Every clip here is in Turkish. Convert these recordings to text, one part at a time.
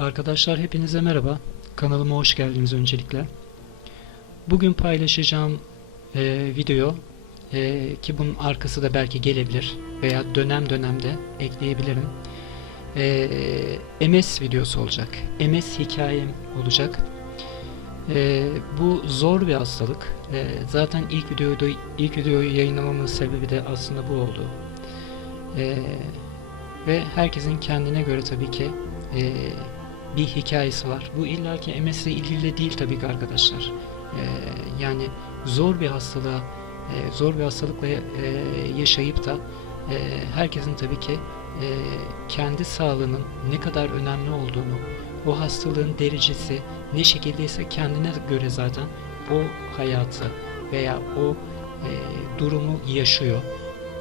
Arkadaşlar hepinize merhaba. Kanalıma hoş geldiniz öncelikle. Bugün paylaşacağım e, video e, ki bunun arkası da belki gelebilir veya dönem dönemde ekleyebilirim. E, MS videosu olacak. MS hikayem olacak. E, bu zor bir hastalık. E, zaten ilk videoyu ilk videoyu yayınlamamın sebebi de aslında bu oldu. E, ve herkesin kendine göre tabii ki e, bir hikayesi var. Bu illaki MS ile ilgili değil tabii ki arkadaşlar. Ee, yani zor bir hastalığa, e, zor bir hastalıkla e, yaşayıp da e, herkesin tabii ki e, kendi sağlığının ne kadar önemli olduğunu, o hastalığın derecesi ne şekildeyse kendine göre zaten o hayatı veya o e, durumu yaşıyor.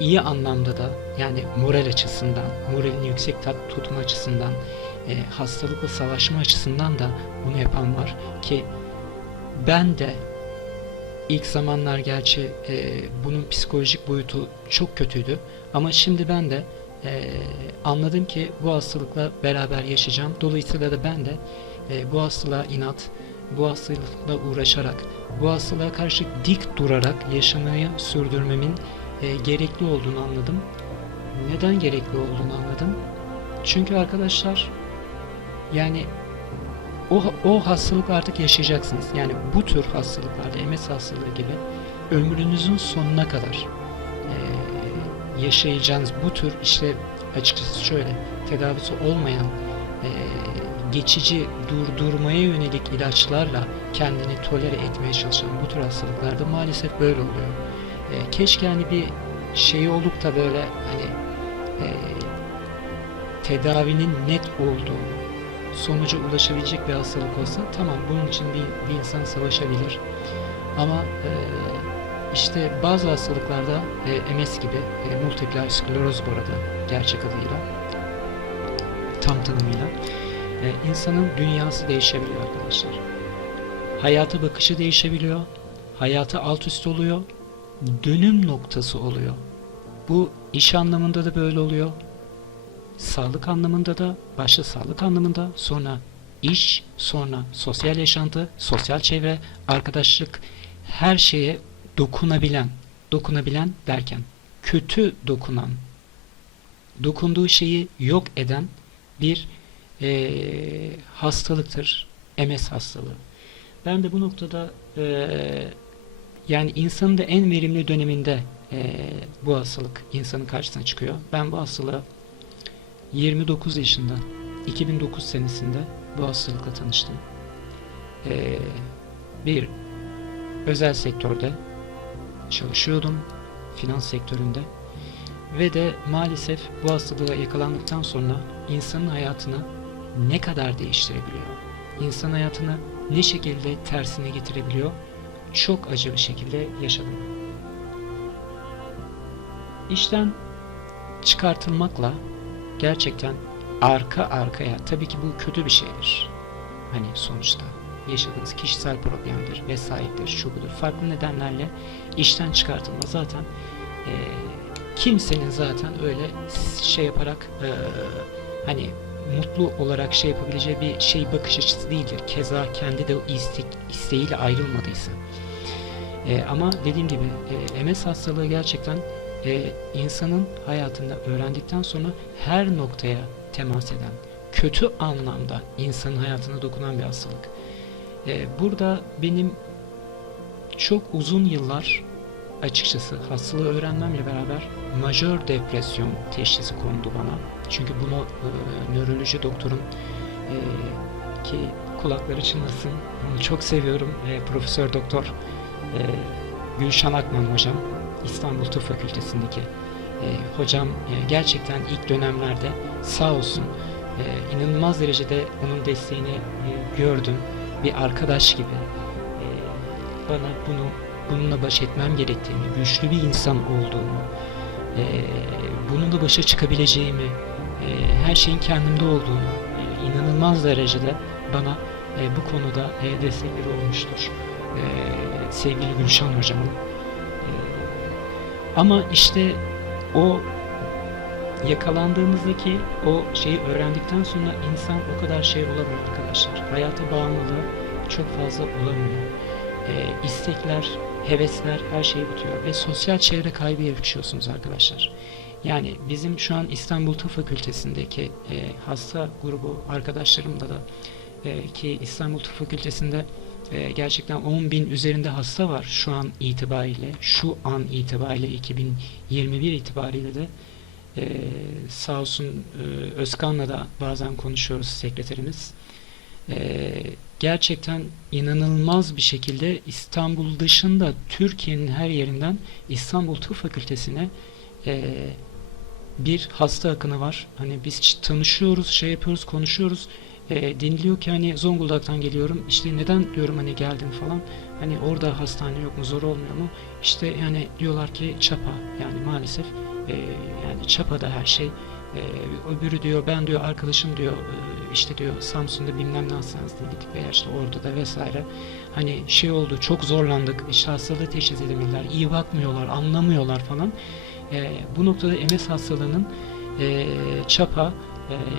İyi anlamda da yani moral açısından, moralini yüksek tutma açısından, e, hastalıkla savaşma açısından da bunu yapan var ki ben de ilk zamanlar gerçi e, bunun psikolojik boyutu çok kötüydü ama şimdi ben de e, anladım ki bu hastalıkla beraber yaşayacağım. Dolayısıyla da ben de e, bu hastalığa inat, bu hastalıkla uğraşarak, bu hastalığa karşı dik durarak yaşamayı sürdürmemin e, gerekli olduğunu anladım. Neden gerekli olduğunu anladım. Çünkü arkadaşlar yani o, o hastalıkla artık yaşayacaksınız. Yani bu tür hastalıklarda MS hastalığı gibi ömrünüzün sonuna kadar eee, yaşayacağınız bu tür işte açıkçası şöyle tedavisi olmayan eee, geçici durdurmaya yönelik ilaçlarla kendini tolere etmeye çalışan bu tür hastalıklarda maalesef böyle oluyor. Eee, keşke hani bir şey olup da böyle hani eee, tedavinin net olduğu sonuca ulaşabilecek bir hastalık olsa tamam bunun için bir, bir insan savaşabilir. Ama e, işte bazı hastalıklarda e, MS gibi e, multiple skleroz bu arada gerçek adıyla tam tanımıyla e, insanın dünyası değişebiliyor arkadaşlar. Hayata bakışı değişebiliyor. Hayatı alt üst oluyor. Dönüm noktası oluyor. Bu iş anlamında da böyle oluyor sağlık anlamında da başta sağlık anlamında sonra iş sonra sosyal yaşantı sosyal çevre arkadaşlık her şeye dokunabilen dokunabilen derken kötü dokunan dokunduğu şeyi yok eden bir eee, hastalıktır MS hastalığı. Ben de bu noktada eee, yani insanın da en verimli döneminde eee, bu hastalık insanın karşısına çıkıyor. Ben bu hastalığı 29 yaşında 2009 senesinde bu hastalıkla tanıştım. Ee, bir özel sektörde çalışıyordum. Finans sektöründe. Ve de maalesef bu hastalığa yakalandıktan sonra insanın hayatını ne kadar değiştirebiliyor? İnsan hayatını ne şekilde tersine getirebiliyor? Çok acı bir şekilde yaşadım. İşten çıkartılmakla gerçekten arka arkaya tabii ki bu kötü bir şeydir. Hani sonuçta yaşadığınız kişisel problemdir vesairedir şu budur farklı nedenlerle işten çıkartılma zaten e, kimsenin zaten öyle şey yaparak e, hani mutlu olarak şey yapabileceği bir şey bakış açısı değildir. Keza kendi de o istek, isteğiyle ayrılmadıysa. E, ama dediğim gibi e, MS hastalığı gerçekten e, insanın hayatında öğrendikten sonra her noktaya temas eden, kötü anlamda insanın hayatına dokunan bir hastalık. E, burada benim çok uzun yıllar açıkçası hastalığı öğrenmemle beraber majör depresyon teşhisi kondu bana. Çünkü bunu e, nöroloji doktorun e, ki kulakları çınlasın onu çok seviyorum. E, Profesör Doktor e, Gülşen Akman hocam İstanbul Tıp Fakültesindeki e, hocam e, gerçekten ilk dönemlerde sağ olsun e, inanılmaz derecede onun desteğini e, gördüm. Bir arkadaş gibi e, bana bunu bununla baş etmem gerektiğini, güçlü bir insan olduğumu, e, bununla başa çıkabileceğimi, e, her şeyin kendimde olduğunu e, inanılmaz derecede bana e, bu konuda e, destekleri olmuştur. E, sevgili Gülşen hocamın. E, ama işte o yakalandığımızdaki o şeyi öğrendikten sonra insan o kadar şey olamıyor arkadaşlar. Hayata bağımlılığı çok fazla olamıyor. Ee, istekler, hevesler her şey bitiyor ve sosyal çevre kaybı yaşıyorsunuz arkadaşlar. Yani bizim şu an İstanbul Tıp Fakültesindeki e, hasta grubu arkadaşlarımda da e, ki İstanbul Tıp Fakültesinde e, gerçekten 10 bin üzerinde hasta var şu an itibariyle. Şu an itibariyle 2021 itibariyle de e, sağ olsun e, Özkan'la da bazen konuşuyoruz sekreterimiz. E, gerçekten inanılmaz bir şekilde İstanbul dışında Türkiye'nin her yerinden İstanbul Tıp Fakültesine e, bir hasta akını var. Hani biz tanışıyoruz, şey yapıyoruz, konuşuyoruz. E, deniliyor ki hani Zonguldak'tan geliyorum. İşte neden diyorum hani geldim falan. Hani orada hastane yok mu, zor olmuyor mu? İşte yani diyorlar ki çapa. Yani maalesef e, yani çapada her şey. E, öbürü diyor ben diyor arkadaşım diyor e, işte diyor Samsun'da bilmem ne hastanesine gittik veya işte orada da vesaire. Hani şey oldu çok zorlandık. İşte hastalığı teşhis edemediler. iyi bakmıyorlar, anlamıyorlar falan. E, bu noktada MS hastalığının e, çapa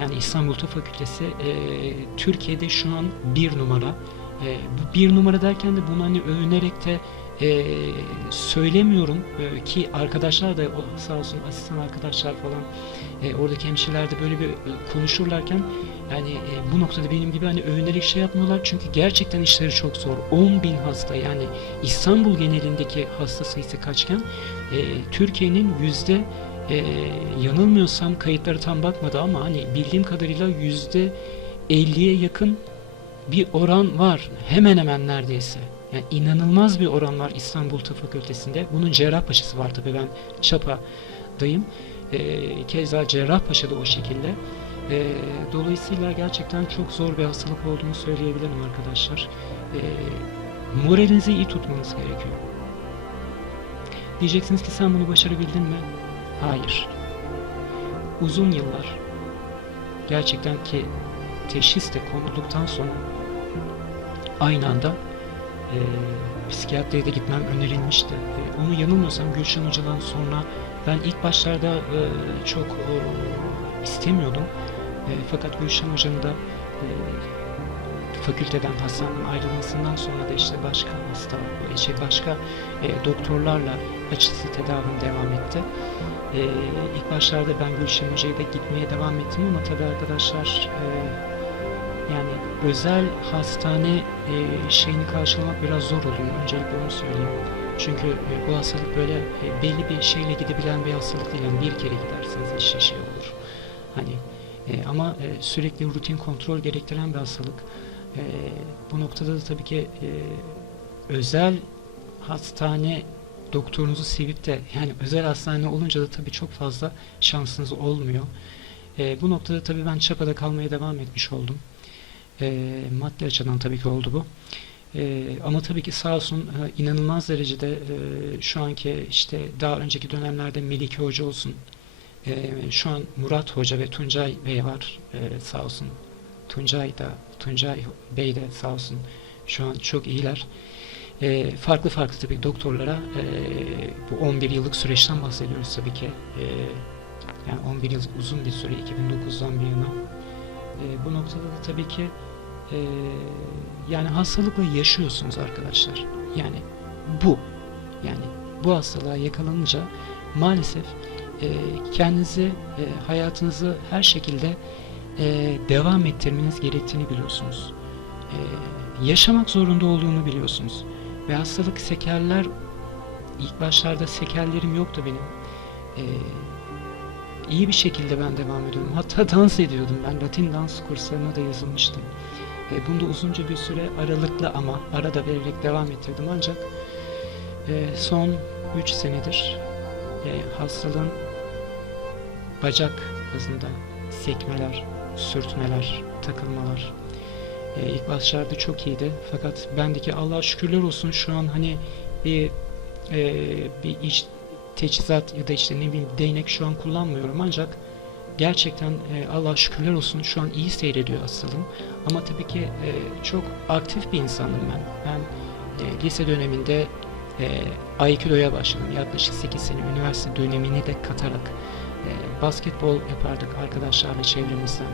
yani İstanbul Tıp Fakültesi e, Türkiye'de şu an bir numara. E, bu bir numara derken de bunu hani övünerek de e, söylemiyorum ki arkadaşlar da sağ olsun asistan arkadaşlar falan oradaki hemşireler de böyle bir konuşurlarken yani bu noktada benim gibi hani övünerek şey yapmıyorlar çünkü gerçekten işleri çok zor. 10 bin hasta yani İstanbul genelindeki hasta sayısı kaçken Türkiye'nin yüzde e, yanılmıyorsam kayıtları tam bakmadı ama hani bildiğim kadarıyla yüzde 50'ye yakın bir oran var. Hemen hemen neredeyse. Yani inanılmaz bir oran var İstanbul Tıp Fakültesi'nde. Bunun Cerrahpaşa'sı var tabii ben Çapa'dayım. E, keza Cerrahpaşa da o şekilde. E, dolayısıyla gerçekten çok zor bir hastalık olduğunu söyleyebilirim arkadaşlar. E, moralinizi iyi tutmanız gerekiyor. Diyeceksiniz ki sen bunu başarabildin mi? Hayır. Uzun yıllar gerçekten ki teşhis de konulduktan sonra aynı anda e, psikiyatriye de gitmem önerilmişti. E, onu yanılmıyorsam Gülşen Hoca'dan sonra ben ilk başlarda e, çok e, istemiyordum. E, fakat Gülşen Hoca'nın da e, fakülteden hastaneden ayrılmasından sonra da işte başka hasta, şey başka e, doktorlarla açısı tedavim devam etti. E, ilk başlarda ben Gülşen Hoca'ya da gitmeye devam ettim ama tabii arkadaşlar e, yani özel hastane e, şeyini karşılamak biraz zor oluyor. Öncelikle onu söyleyeyim. Çünkü e, bu hastalık böyle e, belli bir şeyle gidebilen bir hastalık değil. Yani bir kere giderseniz işte şey olur. Hani e, ama e, sürekli rutin kontrol gerektiren bir hastalık. E, bu noktada da tabii ki e, özel hastane doktorunuzu sevip de yani özel hastane olunca da tabii çok fazla şansınız olmuyor. E, bu noktada tabii ben Çapa'da kalmaya devam etmiş oldum. E, maddi açıdan tabii ki oldu bu. E, ama tabii ki sağ olsun e, inanılmaz derecede e, şu anki işte daha önceki dönemlerde Melike Hoca olsun. E, şu an Murat Hoca ve Tuncay Bey var e, sağ olsun. Tuncay da Tuncay Bey de sağ olsun şu an çok iyiler. E, farklı farklı tabii doktorlara e, bu 11 yıllık süreçten bahsediyoruz tabii ki. E, yani 11 yıl uzun bir süre 2009'dan bir yana. E, bu noktada da tabii ki e, yani hastalıkla yaşıyorsunuz arkadaşlar. Yani bu yani bu hastalığa yakalanınca maalesef e, kendinizi e, hayatınızı her şekilde e, devam ettirmeniz gerektiğini biliyorsunuz. E, yaşamak zorunda olduğunu biliyorsunuz. Ve hastalık sekerler ilk başlarda sekerlerim yoktu benim. E, iyi bir şekilde ben devam ediyordum. Hatta dans ediyordum. Ben Latin dans kurslarına da yazılmıştım. E, bunu da uzunca bir süre aralıklı ama arada vererek devam ettirdim. Ancak e, son 3 senedir e, hastalığın bacak hızında sekmeler, sürtmeler, takılmalar. E, ilk başlarda çok iyiydi. Fakat bendeki Allah şükürler olsun şu an hani bir e, bir iç teçhizat ya da işte ne bileyim değnek şu an kullanmıyorum ancak gerçekten e, Allah şükürler olsun şu an iyi seyrediyor hastalığım. Ama tabii ki e, çok aktif bir insanım ben. Ben e, lise döneminde e, Aikido'ya başladım. Yaklaşık 8 sene üniversite dönemini de katarak E, basketbol yapardık arkadaşlarla çevremizden.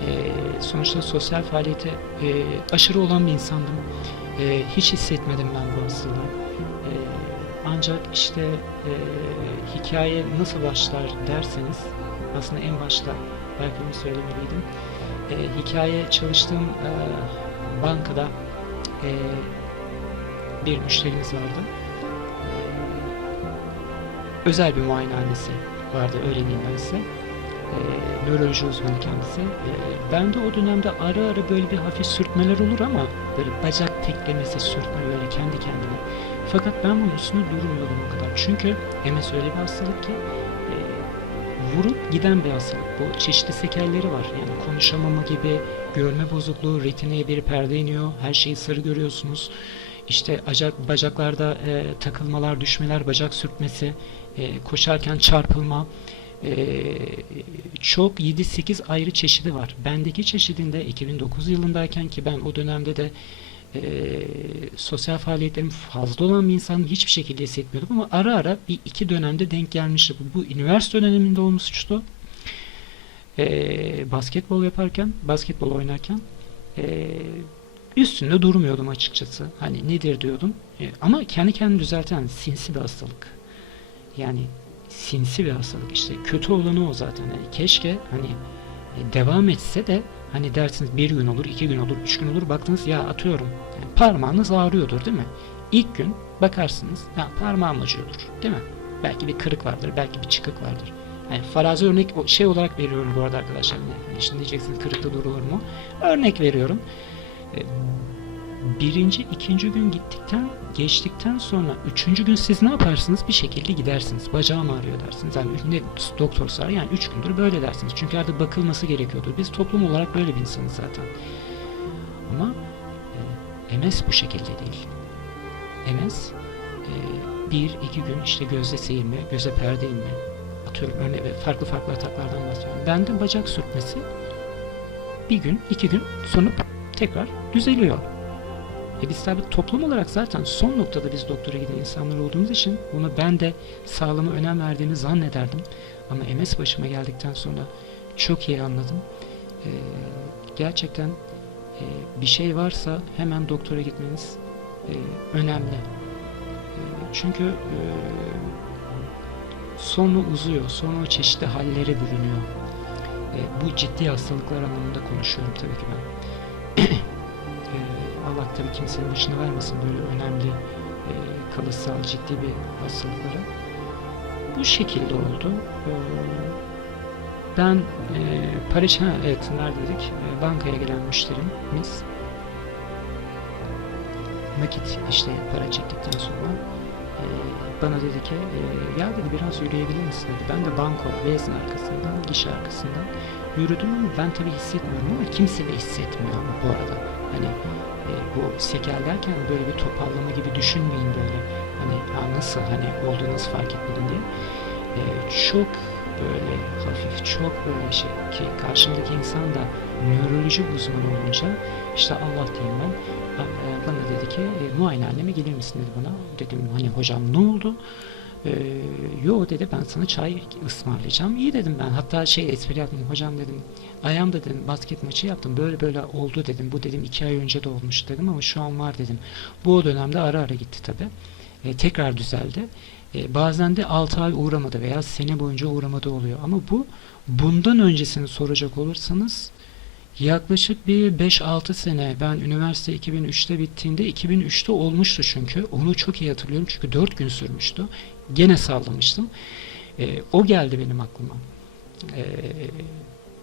E, sonuçta sosyal faaliyete e, aşırı olan bir insandım. E, hiç hissetmedim ben bu hastalığı. E, ancak işte e, hikaye nasıl başlar derseniz aslında en başta belki onu söylemeliydim. E, hikaye çalıştığım e, bankada e, bir müşterimiz vardı. E, özel bir muayenehanesi vardı öyle diyeyim ben size. E, nöroloji uzmanı kendisi. E, ben de o dönemde ara ara böyle bir hafif sürtmeler olur ama böyle bacak teklemesi sürtme böyle kendi kendine. Fakat ben bunun üstünde durmuyordum o kadar. Çünkü MS öyle bir hastalık ki e, vurup giden bir hastalık. Bu çeşitli sekelleri var. Yani konuşamama gibi, görme bozukluğu, retineye bir perde iniyor. Her şeyi sarı görüyorsunuz. İşte acak, bacaklarda e, takılmalar, düşmeler, bacak sürtmesi, e, koşarken çarpılma. E, çok 7-8 ayrı çeşidi var. Bendeki çeşidinde 2009 yılındayken ki ben o dönemde de e, sosyal faaliyetlerim fazla olan bir insanım hiçbir şekilde hissetmiyordum ama ara ara bir iki dönemde denk gelmişti. Bu, bu üniversite döneminde olmuştu. E, basketbol yaparken, basketbol oynarken e, üstünde durmuyordum açıkçası. Hani nedir diyordum. E, ama kendi kendini düzelten sinsi bir hastalık. Yani sinsi bir hastalık işte. Kötü olanı o zaten. Yani keşke hani e, devam etse de hani dersiniz bir gün olur, iki gün olur, üç gün olur baktınız ya atıyorum yani parmağınız ağrıyordur değil mi? İlk gün bakarsınız ya parmağım acıyordur değil mi? Belki bir kırık vardır, belki bir çıkık vardır. Yani farazi örnek şey olarak veriyorum bu arada arkadaşlar. Yani şimdi diyeceksiniz kırıkta durulur mu? Örnek veriyorum. E, birinci, ikinci gün gittikten, geçtikten sonra üçüncü gün siz ne yaparsınız? Bir şekilde gidersiniz. Bacağım ağrıyor dersiniz. Yani ne doktor sorar yani üç gündür böyle dersiniz. Çünkü artık bakılması gerekiyordur. Biz toplum olarak böyle bir insanız zaten. Ama e, MS bu şekilde değil. MS e, bir, iki gün işte gözde seyirme, göze perde inme, atıyorum örneğin farklı farklı ataklardan bahsediyorum. Bende bacak sürtmesi bir gün, iki gün sonra tekrar düzeliyor. E biz tabi toplum olarak zaten son noktada biz doktora giden insanlar olduğumuz için bunu ben de sağlığıma önem verdiğimi zannederdim. Ama MS başıma geldikten sonra çok iyi anladım. E, gerçekten e, bir şey varsa hemen doktora gitmeniz e, önemli. E, çünkü e, sonu uzuyor, sonu çeşitli hallere bürünüyor. E, bu ciddi hastalıklar anlamında konuşuyorum tabii ki ben. Allah tabii kimsenin başına vermesin böyle önemli e, kalıtsal ciddi bir hastalıklara. Bu şekilde oldu. E, ben e, Paris, evet neredeydik? E, bankaya gelen müşterimiz nakit işte para çektikten sonra bana dedi ki e, ya dedi biraz yürüyebilir misin dedi. Ben de banko vezin arkasından, gişe arkasından yürüdüm ama ben tabii hissetmiyorum ama kimse de hissetmiyor bu arada. Hani e, bu sekel derken böyle bir topallama gibi düşünmeyin böyle. Hani ha, nasıl hani olduğunuzu fark etmedim diye. E, çok böyle hafif, çok böyle şey ki karşımdaki insan da nöroloji uzmanı olunca işte Allah diyeyim ben bana dedi ki e, muayenehaneme gelir misin dedi bana. Dedim hani hocam ne oldu? E, yo dedi ben sana çay ısmarlayacağım. İyi dedim ben. Hatta şey espri yaptım. Hocam dedim ayağımda dedim basket maçı yaptım. Böyle böyle oldu dedim. Bu dedim iki ay önce de olmuş dedim ama şu an var dedim. Bu o dönemde ara ara gitti tabi. E, tekrar düzeldi. E, bazen de 6 ay uğramadı veya sene boyunca uğramadı oluyor. Ama bu bundan öncesini soracak olursanız yaklaşık bir 5-6 sene ben üniversite 2003'te bittiğinde 2003'te olmuştu çünkü. Onu çok iyi hatırlıyorum çünkü 4 gün sürmüştü. Gene sallamıştım. E, o geldi benim aklıma. E,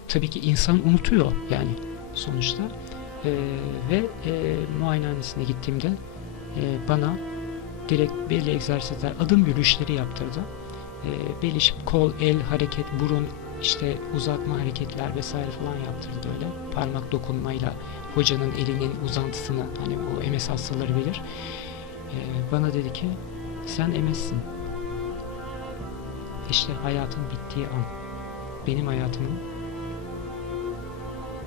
tabii ki insan unutuyor yani sonuçta. E, ve e, muayenehanesine gittiğimde e, bana direkt belli egzersizler, adım yürüyüşleri yaptırdı. E, bel iş, kol, el, hareket, burun, işte uzatma hareketler vesaire falan yaptırdı böyle. Parmak dokunmayla hocanın elinin uzantısını hani o MS hastaları bilir. E, bana dedi ki sen MS'sin. İşte hayatın bittiği an. Benim hayatımın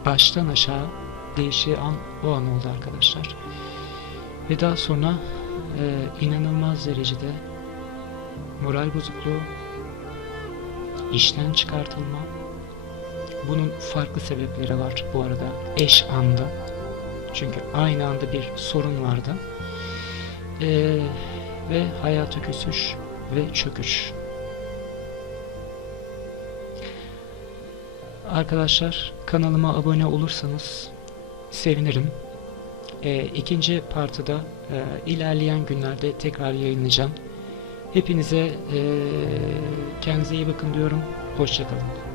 baştan aşağı değiştiği an o an oldu arkadaşlar. Ve daha sonra e, inanılmaz derecede moral bozukluğu, işten çıkartılma. Bunun farklı sebepleri var bu arada eş anda. Çünkü aynı anda bir sorun vardı. Ee, ve hayata küsüş ve çöküş. Arkadaşlar kanalıma abone olursanız sevinirim. Ee, ikinci partı da e, ilerleyen günlerde tekrar yayınlayacağım. Hepinize e, kendinize iyi bakın diyorum. Hoşçakalın.